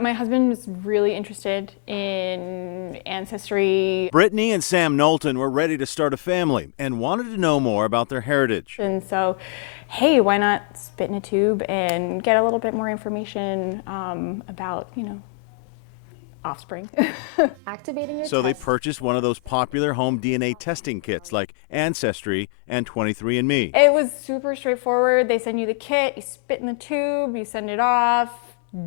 My husband was really interested in ancestry. Britney and Sam Knowlton were ready to start a family and wanted to know more about their heritage. And so, hey, why not spit in a tube and get a little bit more information about, offspring. Activating your So they test. purchased one of those popular home DNA testing kits like Ancestry and 23andMe. It was super straightforward. They send you the kit, you spit in the tube, you send it off,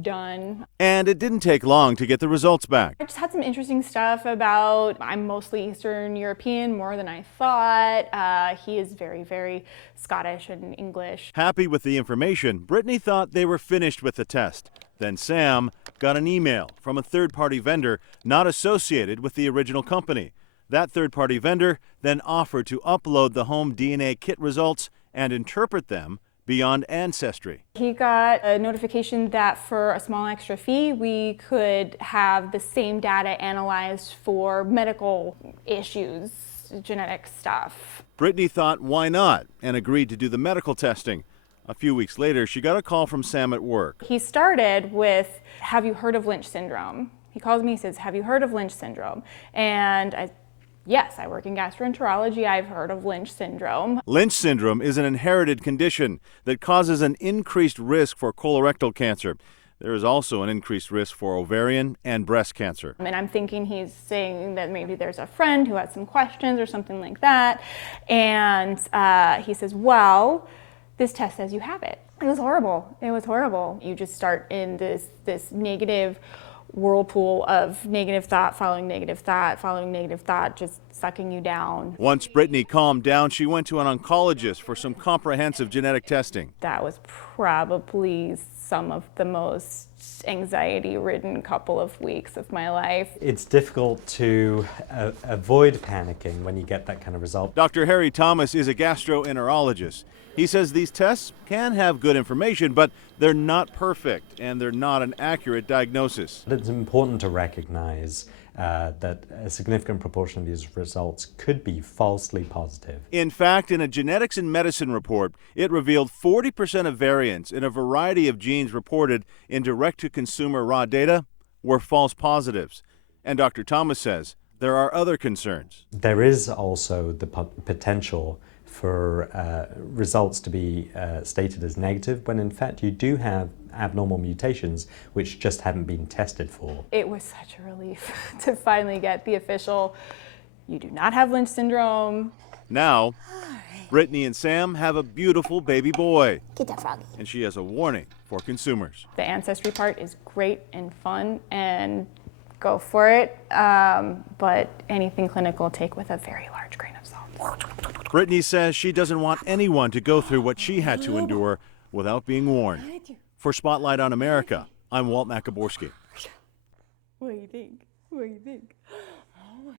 done. And it didn't take long to get the results back. I just had some interesting stuff about, I'm mostly Eastern European, more than I thought. He is very, very Scottish and English. Happy with the information, Britney thought they were finished with the test. Then Sam got an email from a third-party vendor not associated with the original company. That third-party vendor then offered to upload the home DNA kit results and interpret them beyond Ancestry. He got a notification that for a small extra fee, we could have the same data analyzed for medical issues, genetic stuff. Britney thought, why not, and agreed to do the medical testing. A few weeks later, she got a call from Sam at work. He started with, have you heard of Lynch Syndrome? He calls me, he says, have you heard of Lynch Syndrome? And yes, I work in gastroenterology. I've heard of Lynch Syndrome. Lynch syndrome is an inherited condition that causes an increased risk for colorectal cancer. There is also an increased risk for ovarian and breast cancer. And I'm thinking he's saying that maybe there's a friend who has some questions or something like that. And he says, well, this test says you have it. It was horrible. It was horrible. You just start in this negative whirlpool of negative thought following negative thought following negative thought, just sucking you down. Once Britney calmed down, she went to an oncologist for some comprehensive genetic testing. That was probably some of the most anxiety-ridden couple of weeks of my life. It's difficult to avoid panicking when you get that kind of result. Dr. Harry Thomas is a gastroenterologist. He says these tests can have good information, but they're not perfect and they're not an accurate diagnosis. It's important to recognize that a significant proportion of these results could be falsely positive. In fact, in a genetics and medicine report, it revealed 40% of variants in a variety of genes reported in direct-to-consumer raw data were false positives. And Dr. Thomas says there are other concerns. There is also the potential for results to be stated as negative when in fact you do have abnormal mutations which just haven't been tested for. It was such a relief to finally get the official, you do not have Lynch syndrome. Now, Britney and Sam have a beautiful baby boy. Get that froggy. And she has a warning for consumers. The ancestry part is great and fun and go for it, but anything clinical take with a very large grain of salt. Britney says she doesn't want anyone to go through what she had to endure without being warned. For Spotlight on America, I'm Walt Macaborski. What do you think? What do you think?